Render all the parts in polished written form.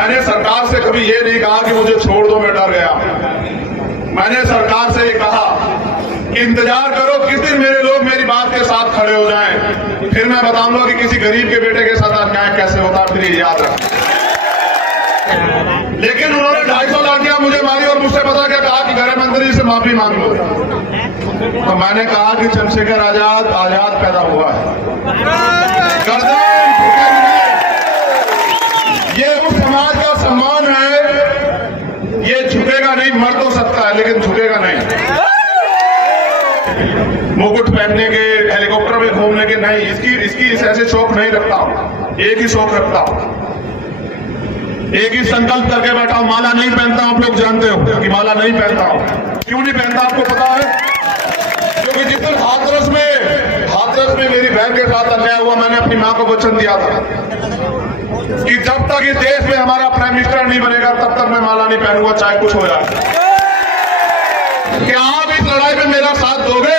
मैंने सरकार से कभी ये नहीं कहा कि मुझे छोड़ दो, मैं डर गया। मैंने सरकार से ये कहा कि इंतजार करो किस दिन मेरे लोग मेरी बात के साथ खड़े हो जाएं, फिर मैं बताऊंगा कि किसी गरीब के बेटे के साथ अन्याय कैसे होता है, फिर ये याद रख। लेकिन उन्होंने 250 लाठियां मुझे मारी और मुझसे पता क्या कहा कि गृह मंत्री से माफी मांग लो। तो मैंने कहा कि चंद्रशेखर आजाद पैदा हुआ है, गर्दन झुकेगी। ये उस समाज का सम्मान है, ये झुकेगा नहीं, मर तो सकता है लेकिन झुकेगा नहीं। मुकुट पहनने के, हेलीकॉप्टर में घूमने के नहीं, इसकी ऐसे शौक नहीं रखता हूं। एक ही शौक रखता हूं, एक ही संकल्प करके बैठा हूं। माला नहीं पहनता हूं, आप लोग जानते हो कि माला नहीं पहनता हूं। क्यों नहीं पहनता आपको पता है? क्योंकि जिस दिन हाथरस में मेरी बहन के साथ अन्याय हुआ, मैंने अपनी मां को वचन दिया था कि जब तक इस देश में हमारा प्राइम मिनिस्टर नहीं बनेगा तब तक मैं माला नहीं पहनूंगा, चाहे कुछ हो जाए। क्या आप इस लड़ाई में मेरा साथ दोगे?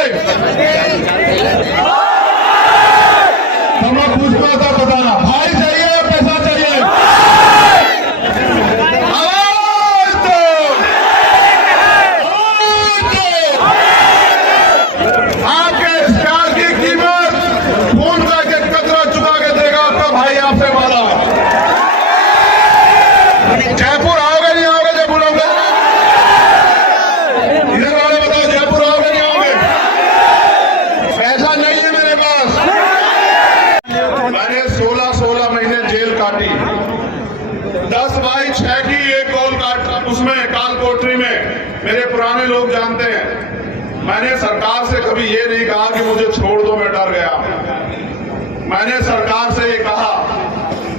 तो मैं पूछता था, बताना भाई चाहिए या पैसा चाहिए? आवाज दो, आपके इस प्यार की कीमत खून का एक कतरा चुका के देगा आपका भाई आपसे वाला। जयपुर आओगे नहीं आओगे? जब बुलाऊंगा इधर वाले बताओ, जयपुर आओगे नहीं आओगे? पैसा नहीं है मेरे पास। मैंने 16 महीने जेल काटी, 10/6 की एक गोल काट, उसमें काल कोठरी में। मेरे पुराने लोग जानते हैं, मैंने सरकार से कभी ये नहीं कहा कि मुझे छोड़ दो, मैं डर गया। मैंने सरकार से ये कहा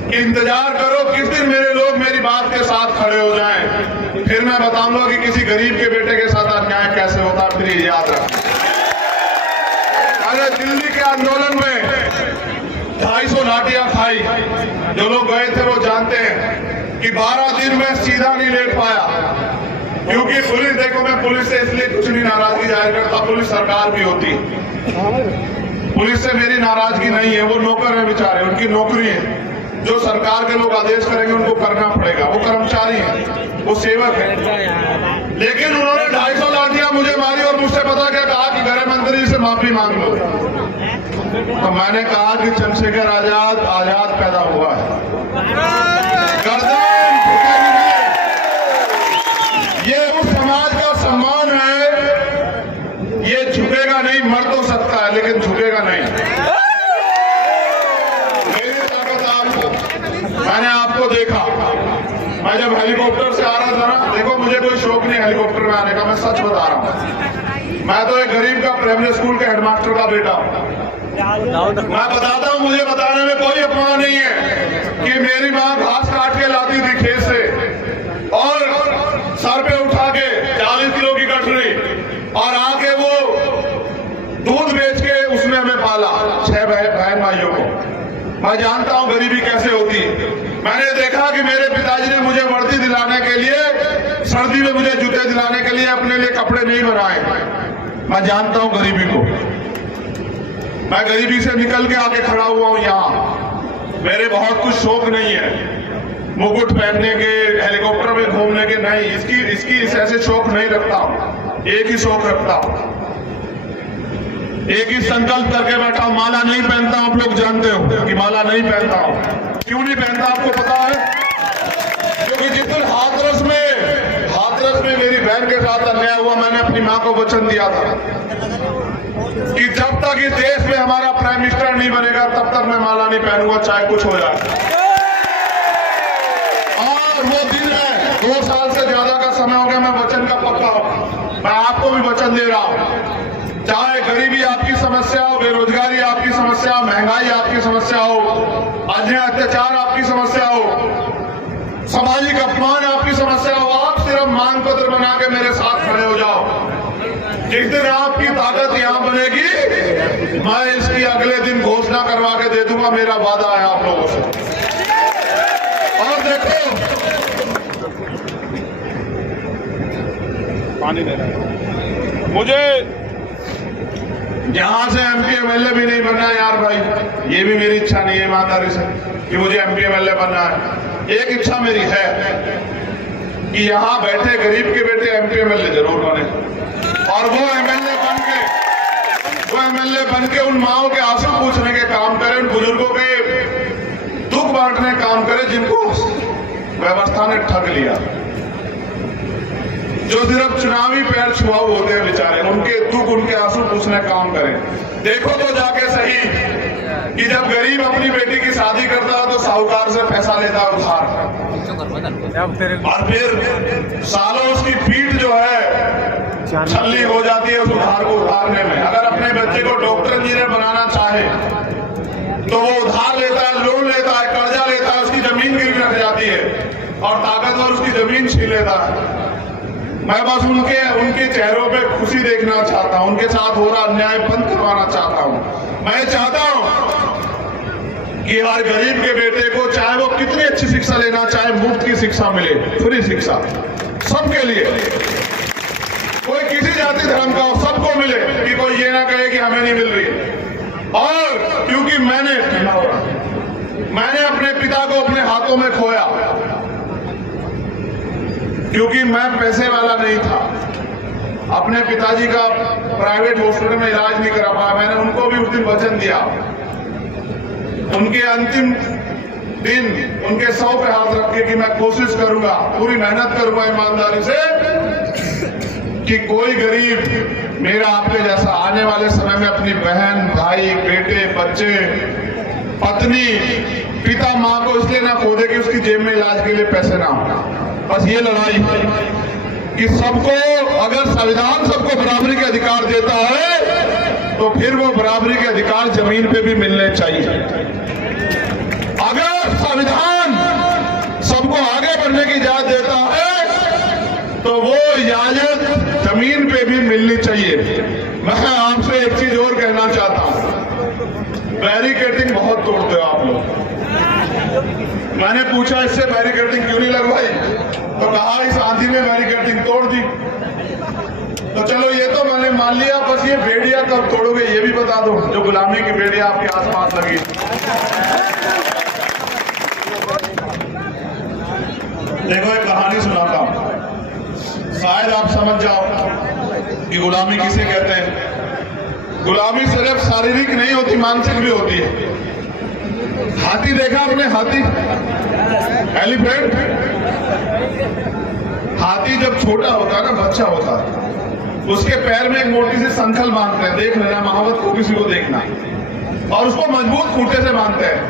कि इंतजार करो किस दिन मेरे लोग मेरी बात के साथ खड़े हो जाएं, फिर मैं बताऊंगा कि किसी गरीब के बेटे के साथ अन्याय कैसे होता है, फिर ये याद रख। मैंने दिल्ली के आंदोलन में 250 लाठियां खाई। जो लोग गए थे वो जानते हैं कि 12 दिन में सीधा नहीं लेट पाया, क्योंकि पुलिस, देखो मैं पुलिस से इसलिए कुछ नहीं नाराजगी जाहिर करता, पुलिस सरकार भी होती। पुलिस से मेरी नाराजगी नहीं है, वो नौकर है बेचारे, उनकी नौकरी है। जो सरकार के लोग आदेश करेंगे उनको करना पड़ेगा, वो कर्मचारी है, वो सेवक है। लेकिन उन्होंने 250 लाठियां मुझे मारी और मुझसे पता क्या कहा कि गृह मंत्री से माफी मांग लो। तो मैंने कहा कि चंद्रशेखर आजाद पैदा हुआ है, गर्दन झुकेगी नहीं। ये उस समाज का सम्मान है, ये झुकेगा नहीं, मर तो सकता है लेकिन झुकेगा नहीं। मैंने आपको देखा, मैं जब हेलीकॉप्टर से आ रहा था ना, देखो मुझे कोई शौक नहीं हेलीकॉप्टर में आने का, मैं सच बता रहा हूँ। मैं तो एक गरीब का प्राइमरी स्कूल के हेडमास्टर का बेटा हूँ। मैं बताता हूँ, मुझे बताने में कोई अपमान नहीं है कि मेरी माँ घास काट के लाती थी खेत से और सर पे उठा के 40 किलो की गठरी, और आके वो दूध बेच के उसने हमें पाला, 6 बहन भाइयों को। मैं जानता हूं गरीबी कैसे होती है। मैंने देखा कि मेरे पिताजी ने मुझे वर्दी दिलाने के लिए, सर्दी में मुझे जूते दिलाने के लिए अपने लिए कपड़े नहीं बनाए। मैं जानता हूं गरीबी को, मैं गरीबी से निकल के आके खड़ा हुआ हूं यहाँ। मेरे बहुत कुछ शौक नहीं है, मुकुट पहनने के, हेलीकॉप्टर में घूमने के नहीं, इसकी ऐसे शौक नहीं रखता हूं। एक ही शौक रखता हूं, एक ही संकल्प करके बैठा हूं। माला नहीं पहनता हूं, आप लोग जानते हो कि माला नहीं पहनता हूं। क्यों नहीं पहनता आपको पता है? क्योंकि जिस दिन हाथरस में मेरी बहन के साथ अन्याय हुआ, मैंने अपनी मां को वचन दिया था कि जब तक इस देश में हमारा प्राइम मिनिस्टर नहीं बनेगा तब तक मैं माला नहीं पहनूंगा, चाहे कुछ हो जाए। और वो दिन है, 2 साल से ज्यादा का समय हो गया, मैं वचन का पक्का हूं। मैं आपको भी वचन दे रहा हूं, चाहे गरीबी आपकी समस्या हो, बेरोजगारी आपकी समस्या हो, महंगाई आपकी समस्या हो, अन्याय अत्याचार आपकी समस्या हो, सामाजिक अपमान आपकी समस्या हो, आप सिर्फ मांग पत्र बना के मेरे साथ खड़े हो जाओ। जिस दिन आपकी ताकत यहां बनेगी, मैं इसकी अगले दिन घोषणा करवा के दे दूंगा, मेरा वादा है आप लोगों से। और देखो, पानी दे रहा है मुझे, यहां से एमपी एमएलए भी नहीं बनना है यार भाई, ये भी मेरी इच्छा नहीं है ईमानदारी से कि मुझे एमपी एमएलए बनना है। एक इच्छा मेरी है कि यहाँ बैठे गरीब के बेटे MP MLA जरूर बने, और वो एमएलए बन के उन माओं के आंसू पूछने के काम करे, उन बुजुर्गों के दुख बांटने का काम करे जिनको व्यवस्था ने ठग लिया, जो सिर्फ चुनावी पैर छुआऊ होते हैं बेचारे, उनके दुख उनके आंसू पूछने का काम करें। देखो तो जाके सही कि जब गरीब अपनी बेटी की शादी करता है तो साहूकार से पैसा लेता है उधार, और फिर सालों उसकी पीठ जो है छल्ली हो जाती है उस उधार को उतारने में। अगर अपने बच्चे को डॉक्टर इंजीनियर बनाना चाहे तो वो उधार लेता है, लोन लेता है, कर्जा लेता है, उसकी जमीन गिरवी रख जाती है और ताकतवर उसकी जमीन छीन लेता है। मैं बस उनके चेहरों पे खुशी देखना चाहता हूं, उनके साथ हो रहा अन्याय बंद करवाना चाहता हूं। मैं चाहता हूं कि हर गरीब के बेटे को, चाहे वो कितनी अच्छी शिक्षा लेना चाहे, मुफ्त की शिक्षा मिले, फ्री शिक्षा सबके लिए, कोई किसी जाति धर्म का हो, सबको मिले, कि कोई ये ना कहे कि हमें नहीं मिल रही। और क्योंकि मैंने अपने पिता को अपने हाथों में खोया, क्योंकि मैं पैसे वाला नहीं था, अपने पिताजी का प्राइवेट हॉस्पिटल में इलाज नहीं करा पाया। मैंने उनको भी उस दिन वचन दिया, उनके अंतिम दिन उनके 100 पे हाथ रख के कि मैं कोशिश करूंगा, पूरी मेहनत करूंगा ईमानदारी से, कि कोई गरीब मेरा आपके जैसा आने वाले समय में अपनी बहन, भाई, बेटे, बच्चे, पत्नी, पिता, मां को इसलिए ना खो दे कि उसकी जेब में इलाज के लिए पैसे ना हो। बस ये लड़ाई कि सबको, अगर संविधान सबको बराबरी के अधिकार देता है तो फिर वो बराबरी के अधिकार जमीन पे भी मिलने चाहिए। अगर संविधान सबको आगे बढ़ने की इजाजत देता है तो वो इजाजत जमीन पे भी मिलनी चाहिए। मैं आपसे एक चीज और कहना चाहता हूं, बैरिकेडिंग बहुत तोड़ते हो आप लोग। मैंने पूछा इससे बैरिकेडिंग क्यों नहीं लगवाई, तो कहा इस आंधी में बैरिकेडिंग तोड़ दी। तो चलो ये तो मैंने मान लिया, बस ये बेड़िया कब तोड़ोगे ये भी बता दो, जो गुलामी की बेड़िया आपके आसपास लगी। देखो एक कहानी सुनाता हूं, शायद आप समझ जाओ कि गुलामी किसे कहते हैं। गुलामी सिर्फ शारीरिक नहीं होती, मानसिक भी होती है। हाथी देखा आपने? हाथी, एलिफेंट। हाथी जब छोटा होता है ना, बच्चा होता है, उसके पैर में एक मोटी सी संखल बांधते हैं, देख लेना महावत को, किसी को देखना, और उसको मजबूत खूंटे से बांधते हैं।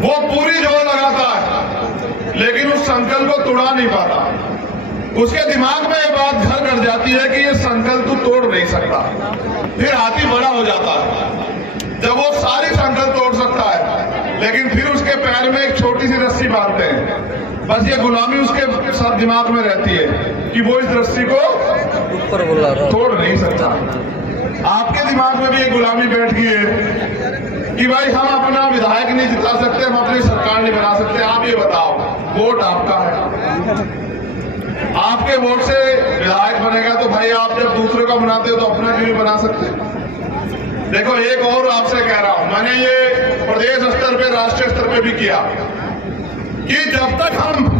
वो पूरी जोर लगाता है लेकिन उस संकल को तोड़ा नहीं पाता। उसके दिमाग में ये बात घर कर जाती है कि ये संकल तू तोड़ नहीं सकता। फिर हाथी बड़ा हो जाता है, जब वो सारी संकल तोड़ सकता है, लेकिन फिर उसके पैर में एक छोटी सी रस्सी बांधते हैं। बस ये गुलामी उसके साथ दिमाग में रहती है कि वो इस रस्सी को तोड़ नहीं सकता। आपके दिमाग में भी एक गुलामी बैठ गई है कि भाई हम अपना विधायक नहीं जिता सकते, हम अपनी सरकार नहीं बना सकते। आप ये बताओ, वोट आपका है, आपके वोट से विधायक बनेगा, तो भाई आप जब दूसरे का बनाते हो तो अपना क्यों नहीं बना सकते? देखो एक और आपसे कह रहा हूं, मैंने ये प्रदेश स्तर पे, राष्ट्रीय स्तर पे भी किया कि जब तक हम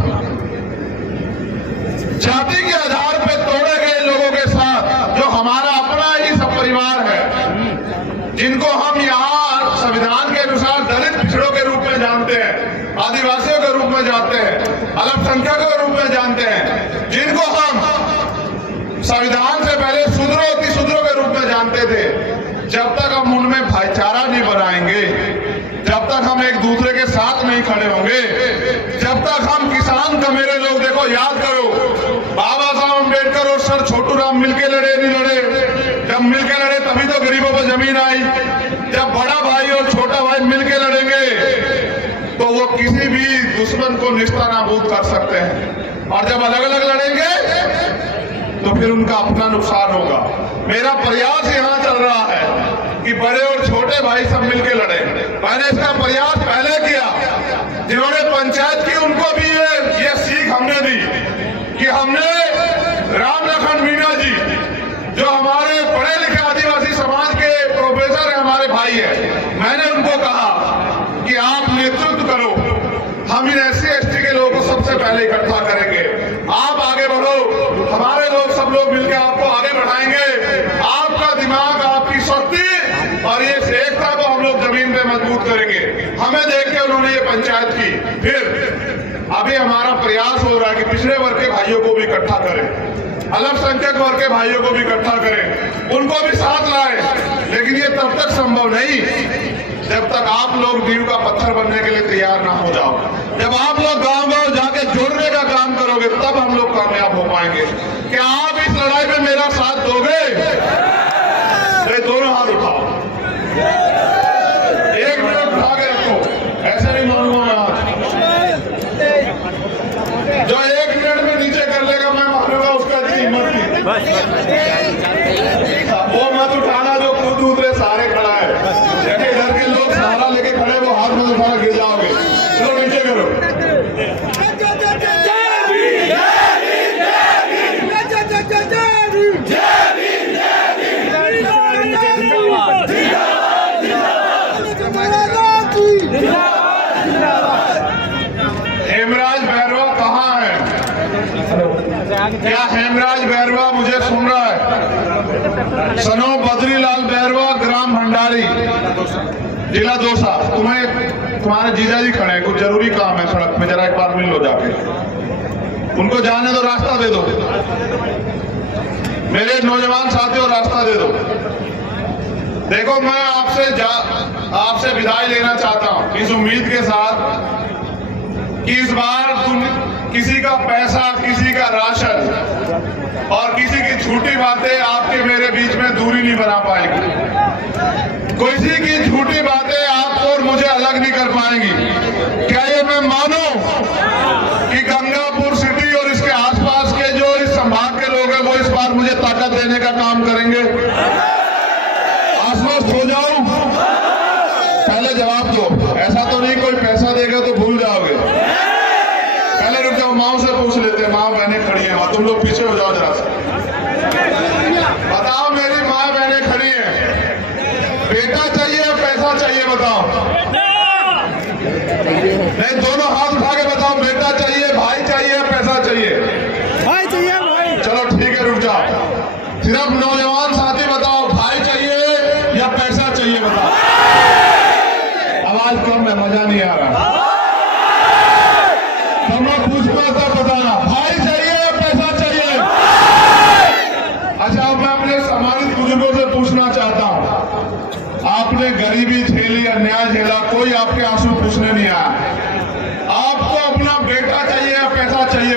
जाति के आधार पे तोड़े गए लोगों के साथ, जो हमारा अपना ही सब परिवार है, जिनको हम यहाँ संविधान के अनुसार दलित पिछड़ों के रूप में जानते हैं, आदिवासियों के रूप में जानते हैं, अल्पसंख्यकों के रूप में जानते हैं, जिनको हम संविधान से पहले शूद्रों के रूप में जानते थे, जब तक हम उनमें भाईचारा नहीं बनाएंगे, जब तक हम एक दूसरे के साथ नहीं खड़े होंगे, जब तक हम किसान का, मेरे लोग देखो याद करो, बाबा साहब अम्बेडकर और सर छोटू राम मिलके लड़े नहीं लड़े? जब मिलके लड़े तभी तो गरीबों पर जमीन आई। जब बड़ा भाई और छोटा भाई मिलके लड़ेंगे तो वो किसी भी दुश्मन को निस्तानाबूद कर सकते हैं, और जब अलग अलग लड़ेंगे तो फिर उनका अपना नुकसान होगा। मेरा प्रयास यहाँ चल रहा है कि बड़े और छोटे भाई सब मिलके लड़े। मैंने इसका प्रयास पहले किया, जिन्होंने पंचायत की उनको भी ये सीख हमने दी कि हमने राम लखन मीणा जी, जो हमारे पढ़े लिखे आदिवासी समाज के प्रोफेसर है, हमारे भाई है, मैंने उनको कहा कि आप नेतृत्व करो, हम इन SC/ST के लोगों को सबसे पहले इकट्ठा करेंगे। आप आगे बढ़ो, हमारे लोग सब लोग मिलकर आपको आगे बढ़ाएंगे। आपका दिमाग, आपकी शक्ति और ये एकता को हम लोग जमीन पे मजबूत करेंगे। हमें देख के उन्होंने ये पंचायत की, फिर अभी हमारा प्रयास हो रहा है कि पिछड़े वर्ग के भाइयों को भी इकट्ठा करें, अल्पसंख्यक वर्ग के भाइयों को भी इकट्ठा करें, उनको भी साथ लाएं। लेकिन ये तब तक संभव नहीं जब तक आप लोग नींव का पत्थर बनने के लिए तैयार ना हो जाओ। जब आप लोग गांव-गांव जाके जोड़ने का काम करोगे तब हम लोग कामयाब हो पाएंगे। क्या आप इस लड़ाई में मेरा साथ दोगे? दोनों हाथ उठाओ, एक मिनट उठा के रखो, ऐसे नहीं मानूंगा मैं आज। जो 1 मिनट में नीचे कर लेगा मैं मानूंगा उसका इतनी हिम्मत थी। वो मत उठाना जो कूद दूसरे सारे खड़ा है। इधर के लोग सहारा लेके खड़े, वो हाथ मत उठाना, गिर जाओगे। चलो नीचे करो। हेमराज बैरवा कहाँ है? क्या हेमराज बैरवा मुझे सुन रहा है? सनो बद्रीलाल बैरवा, ग्राम भंडारी, जिला दौसा। तुम्हारे जीजा जी खड़े हैं, कुछ जरूरी काम है सड़क में, जरा एक बार मिल लो जाके, उनको जाने दो, रास्ता दे दो। मेरे नौजवान साथियों, रास्ता दे दो। देखो, मैं आपसे विदाई लेना चाहता हूं इस उम्मीद के साथ कि इस बार तुम किसी का पैसा, किसी का राशन और किसी की झूठी बातें आपके मेरे बीच में दूरी नहीं बना पाएगी। किसी की झूठी बातें आपको और मुझे अलग नहीं कर पाएंगी। क्या ये मैं मानूं कि गंगापुर सिटी और इसके आसपास के जो इस संभाग के लोग हैं वो इस बार मुझे ताकत देने का काम करेंगे? आश्वस्त हो जाऊं? पहले जवाब दो। ऐसा तो नहीं कोई पैसा देगा तो भूल जाओगे? पहले रुक जाओ, माओ से पूछ लेते हैं। माँ बहनें खड़ी हैं, तुम लोग पीछे हो जाओ जरा सा। बताओ, मेरी माँ बहनें खड़ी हैं, बेटा चाहिए या पैसा चाहिए? बताओ। नहीं, दोनों हाथ उठा के बताओ, बेटा चाहिए, भाई चाहिए या पैसा चाहिए? भाई चाहिए भाई। चलो ठीक है, रुक जाओ। सिर्फ नौजवान साथी बताओ, भाई चाहिए या पैसा चाहिए? बताओ। आवाज कम है, मजा नहीं आ रहा। मैं पूछना था, बताना, भाई चाहिए या पैसा चाहिए? अच्छा, अब मैं अपने सम्मानित बुजुर्गों से पूछना चाहता हूं, आपने गरीबी झेली, अन्याय झेला, कोई आपके आंसू पूछने नहीं आया। आपको अपना बेटा चाहिए या पैसा चाहिए?